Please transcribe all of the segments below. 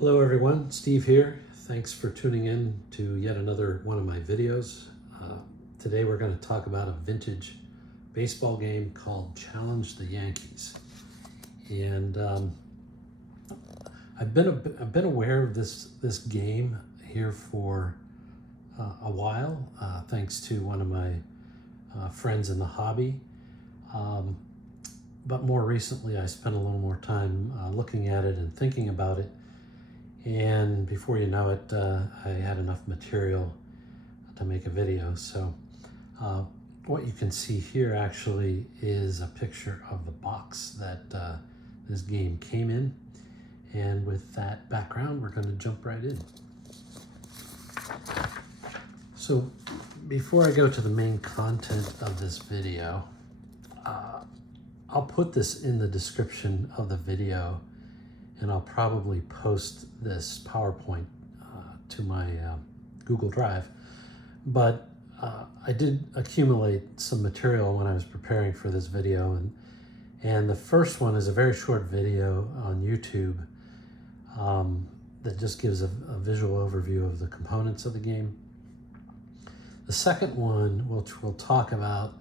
Hello everyone, Steve here. Thanks for tuning in to yet another one of my videos. Today we're going to talk about a vintage baseball game called Challenge the Yankees. And I've been aware of this game here for a while, thanks to one of my friends in the hobby. But more recently I spent a little more time looking at it and thinking about it. And before you know it, I had enough material to make a video. So what you can see here actually is a picture of the box that this game came in. And with that background, we're going to jump right in. So before I go to the main content of this video, I'll put this in the description of the video, and I'll probably post this PowerPoint to my Google Drive. But I did accumulate some material when I was preparing for this video, and the first one is a very short video on YouTube that just gives a visual overview of the components of the game. The second one, which we'll talk about,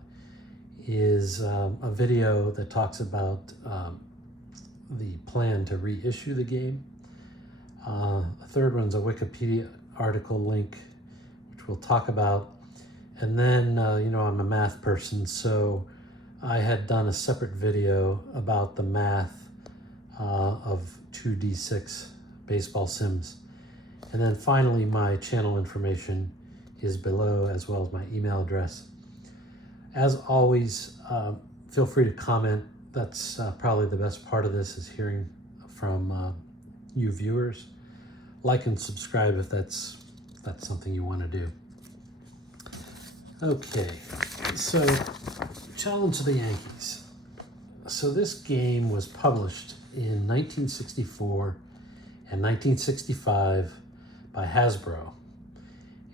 is a video that talks about the plan to reissue the game. The third one's a Wikipedia article link, which we'll talk about. And then, I'm a math person, so I had done a separate video about the math of 2D6 baseball sims. And then finally, my channel information is below, as well as my email address. As always, feel free to comment. That's probably the best part of this, is hearing from you viewers. Like and subscribe if that's something you want to do. Okay, so Challenge the Yankees. So this game was published in 1964 and 1965 by Hasbro.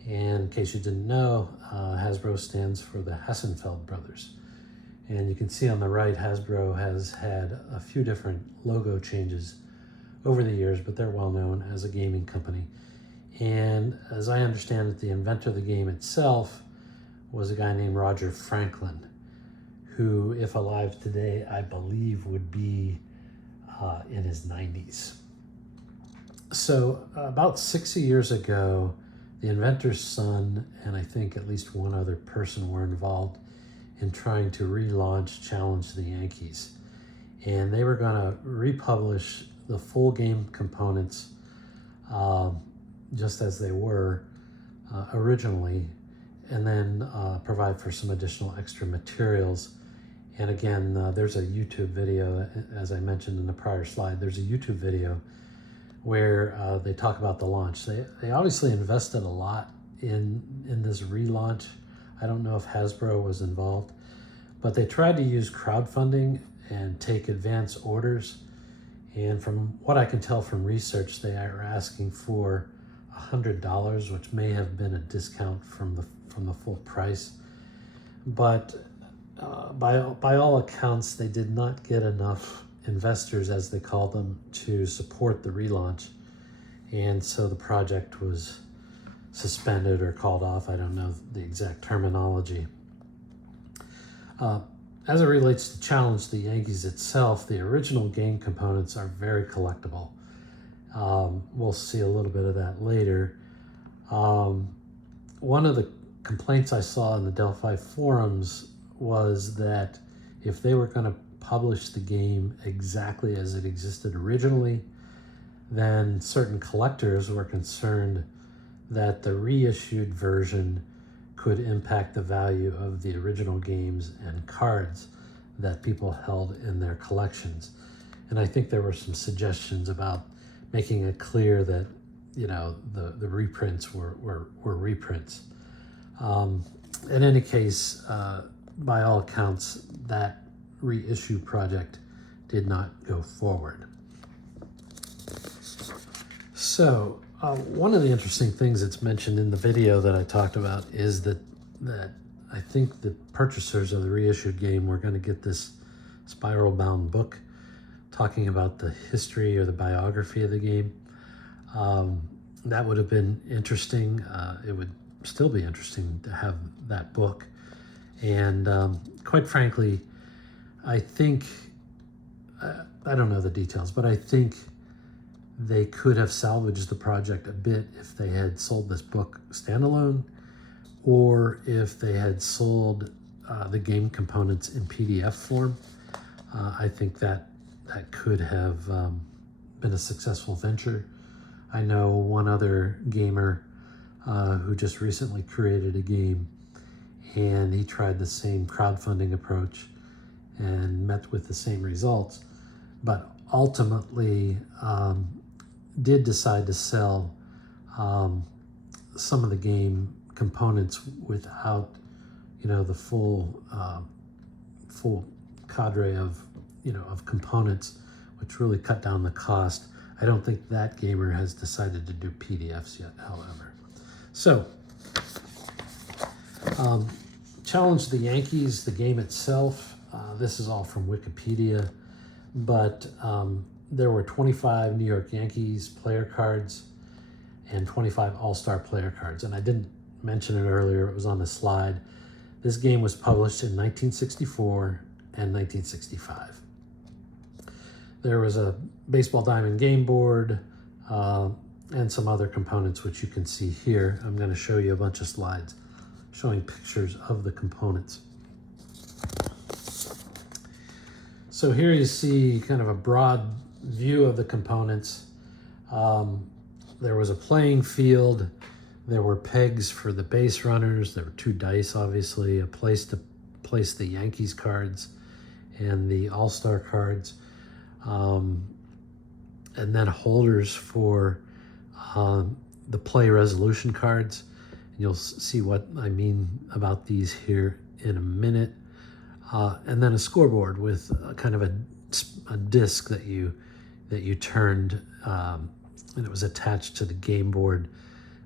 And in case you didn't know, Hasbro stands for the Hassenfeld brothers. And you can see on the right, Hasbro has had a few different logo changes over the years, but they're well known as a gaming company. And as I understand it, the inventor of the game itself was a guy named Roger Franklin, who, if alive today, I believe would be in his 90s. So about 60 years ago, the inventor's son and I think at least one other person were involved in trying to relaunch Challenge the Yankees. And they were going to republish the full game components just as they were originally, and then provide for some additional extra materials. And again, there's a YouTube video, as I mentioned in the prior slide, there's a YouTube video where they talk about the launch. They obviously invested a lot in this relaunch. I don't know if Hasbro was involved, but they tried to use crowdfunding and take advance orders. And from what I can tell from research, they are asking for $100, which may have been a discount from the full price. But by all accounts, they did not get enough investors, as they call them, to support the relaunch. And so the project was suspended or called off. I don't know the exact terminology. As it relates to Challenge the Yankees itself, the original game components are very collectible. We'll see a little bit of that later. One of the complaints I saw in the Delphi forums was that if they were going to publish the game exactly as it existed originally, then certain collectors were concerned that the reissued version could impact the value of the original games and cards that people held in their collections. And I think there were some suggestions about making it clear that, the reprints were reprints. In any case, by all accounts, that reissue project did not go forward. So one of the interesting things that's mentioned in the video that I talked about is that I think the purchasers of the reissued game were going to get this spiral bound book talking about the history or the biography of the game. That would have been interesting. It would still be interesting to have that book. And quite frankly, I think, I don't know the details, but I think they could have salvaged the project a bit if they had sold this book standalone, or if they had sold the game components in PDF form. I think that could have been a successful venture. I know one other gamer who just recently created a game, and he tried the same crowdfunding approach and met with the same results, but ultimately did decide to sell some of the game components without, the full cadre of components, which really cut down the cost. I don't think that gamer has decided to do PDFs yet, however. So, Challenge the Yankees, the game itself. This is all from Wikipedia, but there were 25 New York Yankees player cards and 25 All-Star player cards. And I didn't mention it earlier, it was on the slide. This game was published in 1964 and 1965. There was a baseball diamond game board and some other components, which you can see here. I'm going to show you a bunch of slides showing pictures of the components. So here you see kind of a broad view of the components. There was a playing field. There were pegs for the base runners. There were 2 dice, obviously, a place to place the Yankees cards and the All-Star cards. And then holders for the play resolution cards. And you'll see what I mean about these here in a minute. And then a scoreboard with kind of a disc that you turned, and it was attached to the game board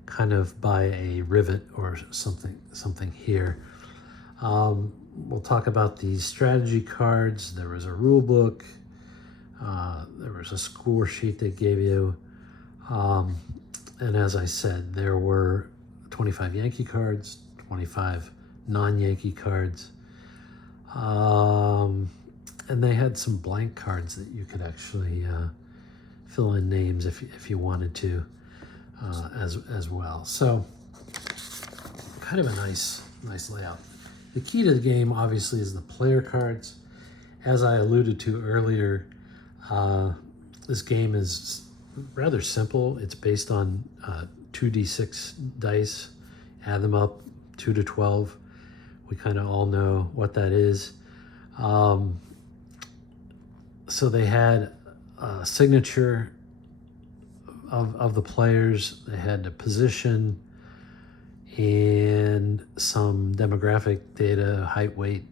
kind of by a rivet or something here. We'll talk about these strategy cards. There was a rule book. There was a score sheet they gave you. And as I said, there were 25 Yankee cards, 25 non-Yankee cards. And they had some blank cards that you could actually fill in names if you wanted to as well. So kind of a nice layout. The key to the game obviously is the player cards. As I alluded to earlier, this game is rather simple. It's based on 2d6 dice. Add them up, 2 to 12. We kind of all know what that is. So they had a signature of the players. They had a position and some demographic data, height, weight,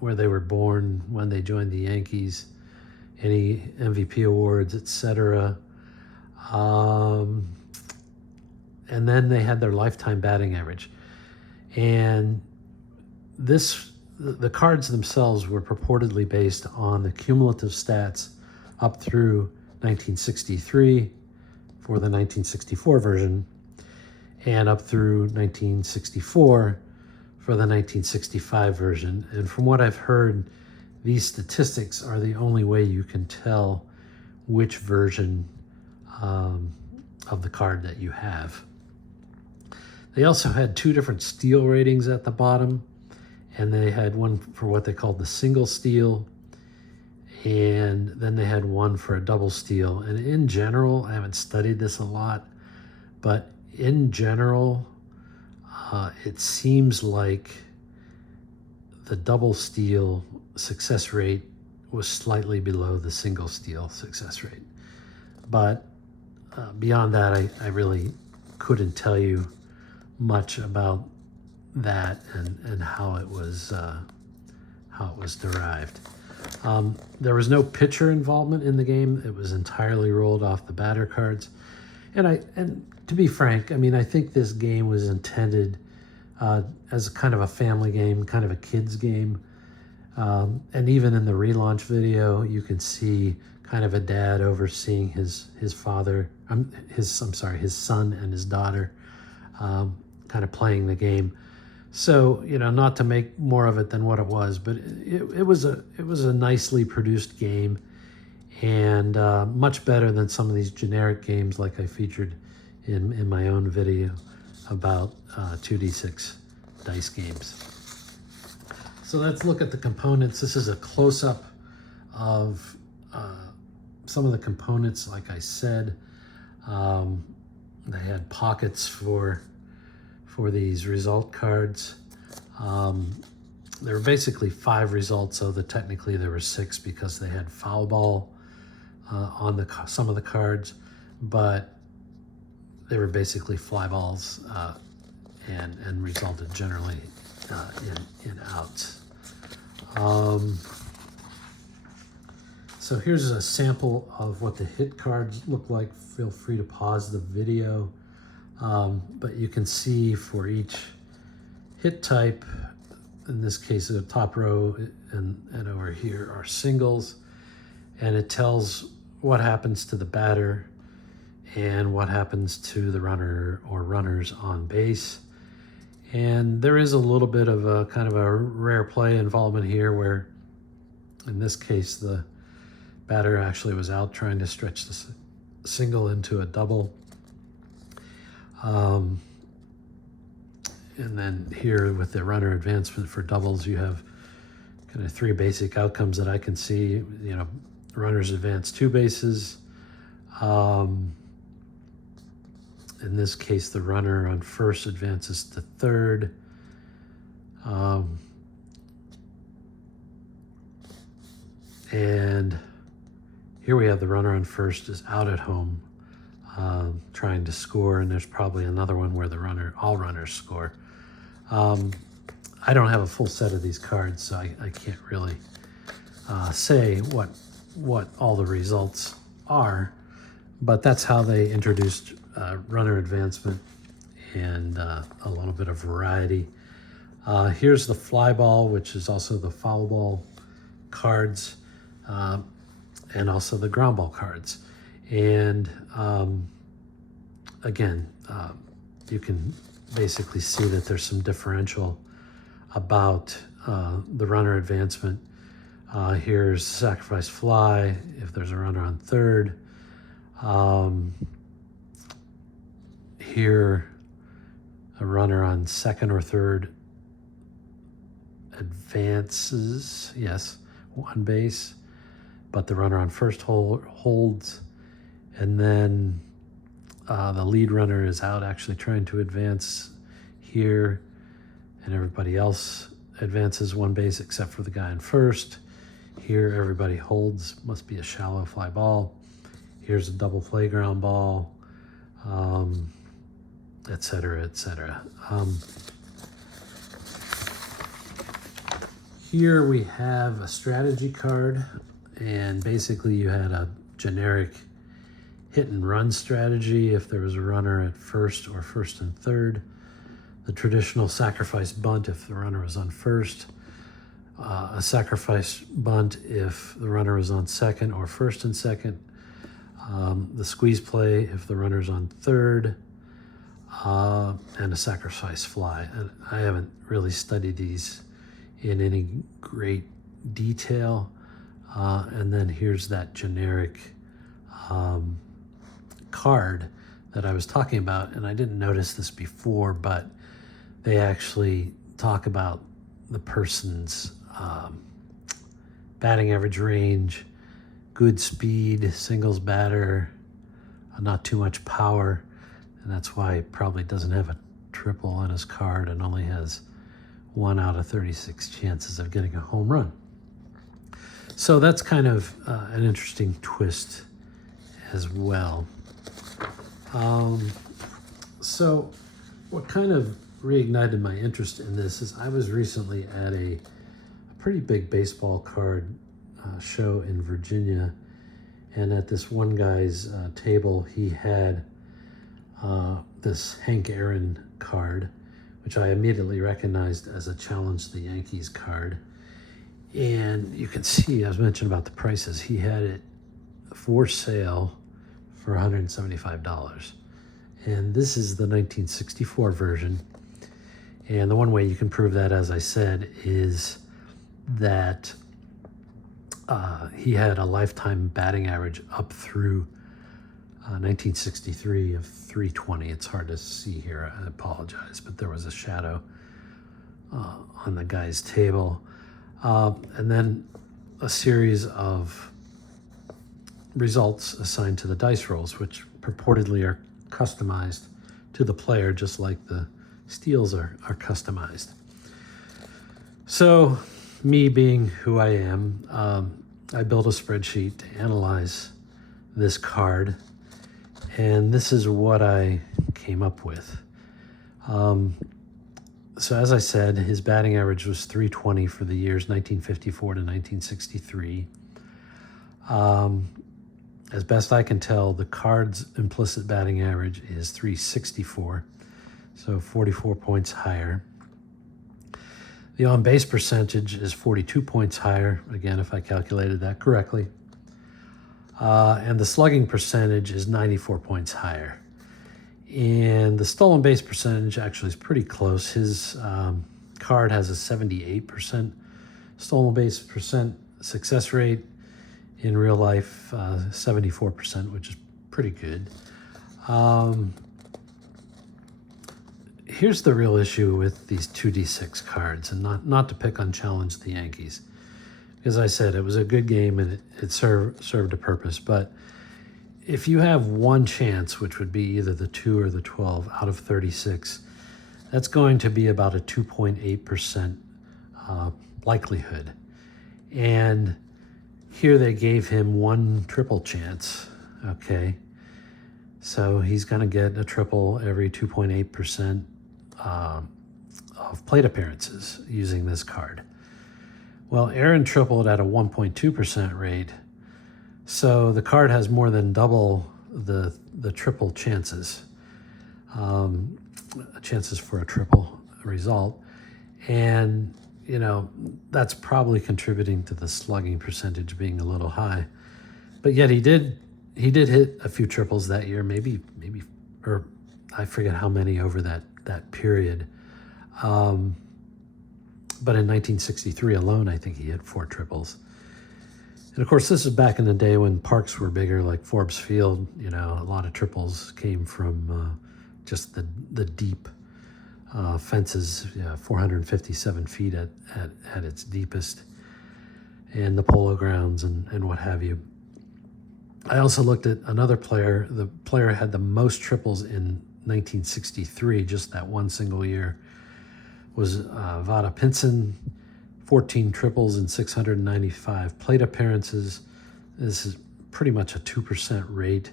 where they were born, when they joined the Yankees, any MVP awards, etc. And then they had their lifetime batting average. And the cards themselves were purportedly based on the cumulative stats up through 1963 for the 1964 version, and up through 1964 for the 1965 version. And from what I've heard, these statistics are the only way you can tell which version of the card that you have. They also had 2 different steal ratings at the bottom, and they had one for what they called the single steal, and then they had one for a double steal. And in general, I haven't studied this a lot, but in general, it seems like the double steal success rate was slightly below the single steal success rate. But beyond that, I really couldn't tell you much about that and how it was derived. There was no pitcher involvement in the game. It was entirely rolled off the batter cards. And to be frank, I mean, I think this game was intended as kind of a family game, kind of a kid's game. And even in the relaunch video, you can see kind of a dad overseeing his son and his daughter, kind of playing the game. So, you know, not to make more of it than what it was, but it was a nicely produced game, and much better than some of these generic games like I featured in my own video about 2d6 dice games. So let's look at the components. This is a close-up of some of the components. Like I said, they had pockets for these result cards. There were basically 5 results, although technically there were 6 because they had foul ball on some of the cards, but they were basically fly balls and resulted generally in outs. So here's a sample of what the hit cards look like. Feel free to pause the video. But you can see for each hit type, in this case the top row and over here are singles, and it tells what happens to the batter and what happens to the runner or runners on base. And there is a little bit of a kind of a rare play involvement here where in this case the batter actually was out trying to stretch the single into a double. And then here with the runner advancement for doubles, you have kind of 3 basic outcomes that I can see. You know, runners advance 2 bases. In this case, the runner on first advances to third. And here we have the runner on first is out at home, trying to score, and there's probably another one where all runners score. I don't have a full set of these cards, so I can't really say what all the results are, but that's how they introduced runner advancement and a little bit of variety. Here's the fly ball, which is also the foul ball cards, and also the ground ball cards. And again, you can basically see that there's some differential about the runner advancement. Here's sacrifice fly if there's a runner on third. Here, a runner on second or third advances, yes, 1 base, but the runner on first holds, and then the lead runner is out actually trying to advance here, and everybody else advances 1 base except for the guy in first. Here everybody holds, must be a shallow fly ball. Here's a double play ground ball, etc., etc. Here we have a strategy card, and basically you had a generic hit and run strategy if there was a runner at first or first and third. The traditional sacrifice bunt if the runner was on first. A sacrifice bunt if the runner was on second or first and second. The squeeze play if the runner's on third. And a sacrifice fly. And I haven't really studied these in any great detail. And then here's that generic card that I was talking about, and I didn't notice this before, but they actually talk about the person's batting average range, good speed, singles batter, not too much power, and that's why he probably doesn't have a triple on his card and only has 1 out of 36 chances of getting a home run. So that's kind of an interesting twist as well. So what kind of reignited my interest in this is I was recently at a pretty big baseball card show in Virginia, and at this one guy's table he had this Hank Aaron card, which I immediately recognized as a Challenge the Yankees card. And you can see, I was mentioning about the prices, he had it for sale for $175. And this is the 1964 version. And the one way you can prove that, as I said, is that he had a lifetime batting average up through 1963 of 320. It's hard to see here, I apologize, but there was a shadow on the guy's table. And then a series of results assigned to the dice rolls, which purportedly are customized to the player, just like the steals are customized. So, me being who I am, I built a spreadsheet to analyze this card, and this is what I came up with. So as I said, his batting average was 320 for the years 1954 to 1963. As best I can tell, the card's implicit batting average is 364, so 44 points higher. The on-base percentage is 42 points higher, again, if I calculated that correctly. And the slugging percentage is 94 points higher. And the stolen base percentage actually is pretty close. His card has a 78% stolen base success rate. In real life, 74%, which is pretty good. Here's the real issue with these 2d6 cards, and not to pick on Challenge the Yankees. As I said, it was a good game and it served a purpose, but if you have one chance, which would be either the 2 or the 12 out of 36, that's going to be about a 2.8% likelihood. And here they gave him one triple chance, okay? So he's going to get a triple every 2.8% of plate appearances using this card. Well, Aaron tripled at a 1.2% rate, so the card has more than double the triple chances for a triple result. And you know, that's probably contributing to the slugging percentage being a little high. But yet he did hit a few triples that year, maybe, or I forget how many over that period. But in 1963 alone, I think he hit 4 triples. And of course, this is back in the day when parks were bigger, like Forbes Field. You know, a lot of triples came from just the deep fences, 457 feet at its deepest, and the polo grounds and what have you. I also looked at another player. The player had the most triples in 1963, just that one single year, was Vada Pinson, 14 triples and 695 plate appearances. This is pretty much a 2% rate.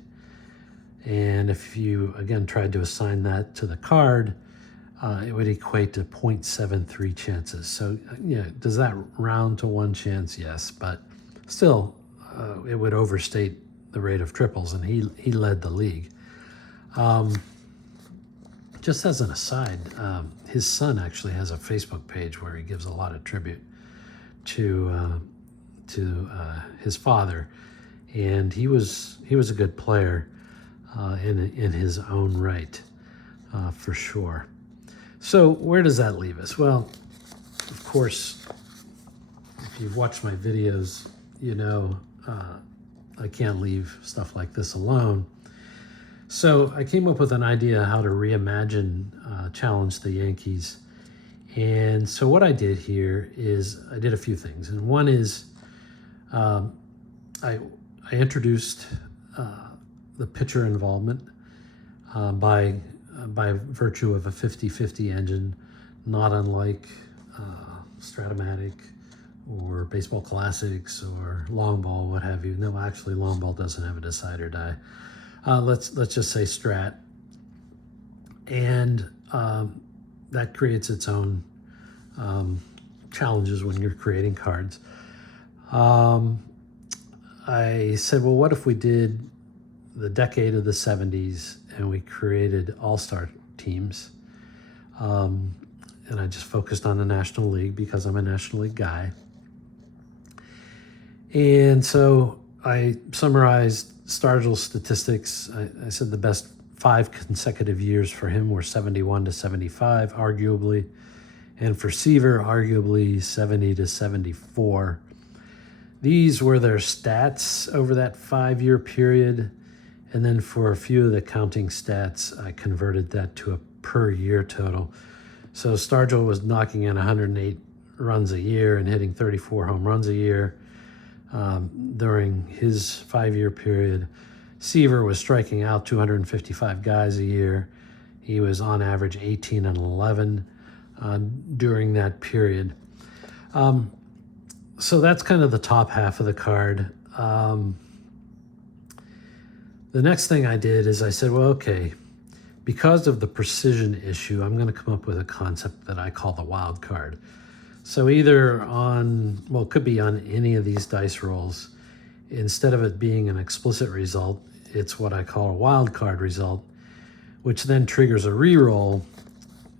And if you, again, tried to assign that to the card, it would equate to 0.73 chances. So, yeah, does that round to one chance? Yes, but still, it would overstate the rate of triples, and he led the league. Just as an aside, his son actually has a Facebook page where he gives a lot of tribute to his father, and he was a good player in his own right, for sure. So where does that leave us? Well, of course, if you've watched my videos, you know I can't leave stuff like this alone. So I came up with an idea how to reimagine Challenge the Yankees. And so what I did here is I did a few things. And one is I introduced the pitcher involvement by virtue of a 50-50 engine, not unlike Stratomatic or Baseball Classics or Long Ball, what have you. No, actually, Long Ball doesn't have a decider die. Let's just say Strat. And that creates its own challenges when you're creating cards. I said, well, what if we did the decade of the 70s and we created all-star teams? And I just focused on the National League because I'm a National League guy. And so I summarized Stargell's statistics. I said the best 5 consecutive years for him were 71 to 75, arguably. And for Seaver, arguably 70 to 74. These were their stats over that 5-year period. And then for a few of the counting stats, I converted that to a per year total. So Stargell was knocking in 108 runs a year and hitting 34 home runs a year during his 5-year period. Seaver was striking out 255 guys a year. He was on average 18 and 11 during that period. So that's kind of the top half of the card. The next thing I did is I said, well, okay, because of the precision issue, I'm going to come up with a concept that I call the wild card. So either on, well, it could be on any of these dice rolls. Instead of it being an explicit result, it's what I call a wild card result, which then triggers a reroll,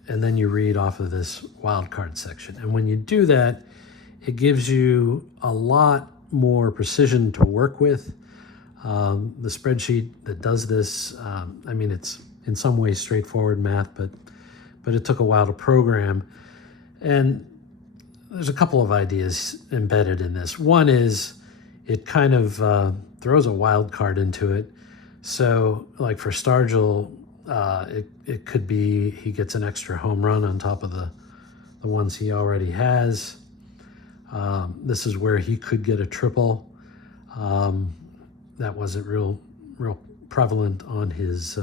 and then you read off of this wild card section. And when you do that, it gives you a lot more precision to work with. The spreadsheet that does this, I mean, it's in some ways straightforward math, but it took a while to program. And there's a couple of ideas embedded in this. One is it kind of throws a wild card into it. So like for Stargell, it could be he gets an extra home run on top of the ones he already has. This is where he could get a triple. That wasn't real prevalent on his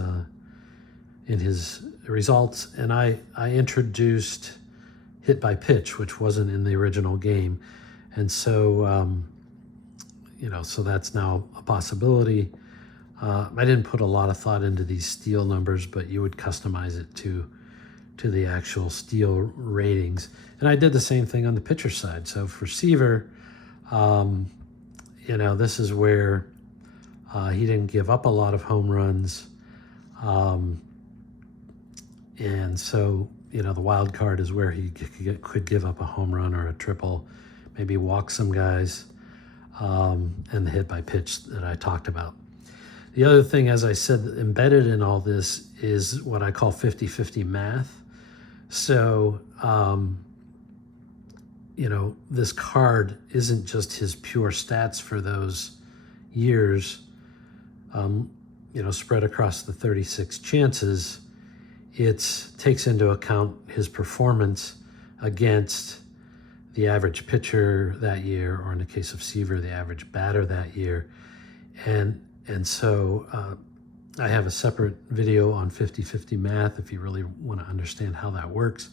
in his results. And I introduced hit by pitch, which wasn't in the original game. And so, so that's now a possibility. I didn't put a lot of thought into these steal numbers, but you would customize it to the actual steal ratings. And I did the same thing on the pitcher side. So for Seaver, this is where he didn't give up a lot of home runs. And so, the wild card is where he could give up a home run or a triple, maybe walk some guys, and the hit by pitch that I talked about. The other thing, as I said, embedded in all this is what I call 50-50 math. So, this card isn't just his pure stats for those years, spread across the 36 chances. It takes into account his performance against the average pitcher that year, or in the case of Seaver, the average batter that year. And so I have a separate video on 50-50 math if you really want to understand how that works.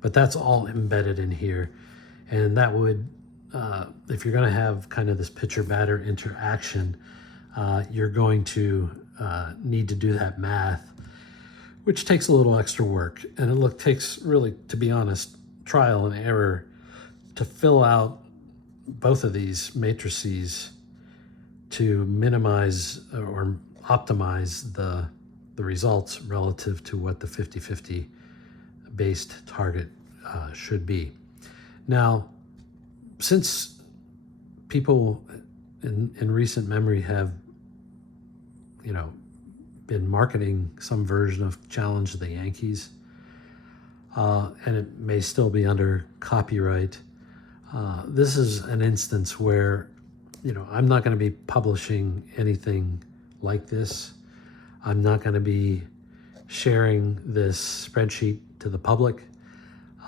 But that's all embedded in here. And that would, if you're going to have kind of this pitcher-batter interaction, you're going to need to do that math, which takes a little extra work. And it takes really, to be honest, trial and error to fill out both of these matrices to minimize or optimize the results relative to what the 50-50 based target should be. Now, since people in recent memory have, been marketing some version of Challenge the Yankees, and it may still be under copyright, this is an instance where I'm not going to be publishing anything like this. I'm not going to be sharing this spreadsheet to the public.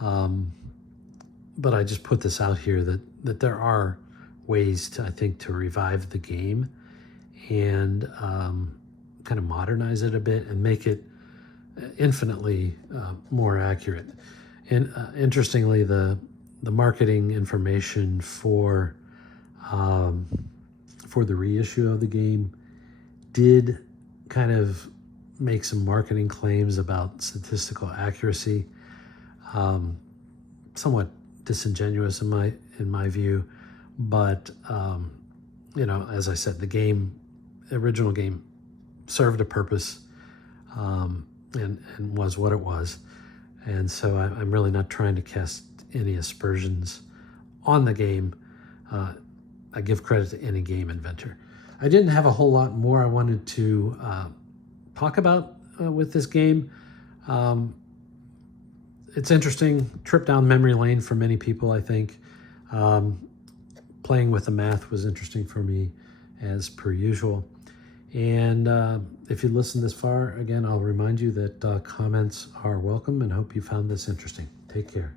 But I just put this out here that there are ways to revive the game and kind of modernize it a bit and make it infinitely more accurate. And interestingly, the marketing information for the reissue of the game did kind of make some marketing claims about statistical accuracy, somewhat disingenuous in my view, but as I said, the original game served a purpose and was what it was, and so I'm really not trying to cast any aspersions on the game. I give credit to any game inventor. I didn't have a whole lot more I wanted to talk about with this game. It's interesting, trip down memory lane for many people, I think. Playing with the math was interesting for me as per usual. And if you listened this far, again, I'll remind you that comments are welcome and hope you found this interesting. Take care.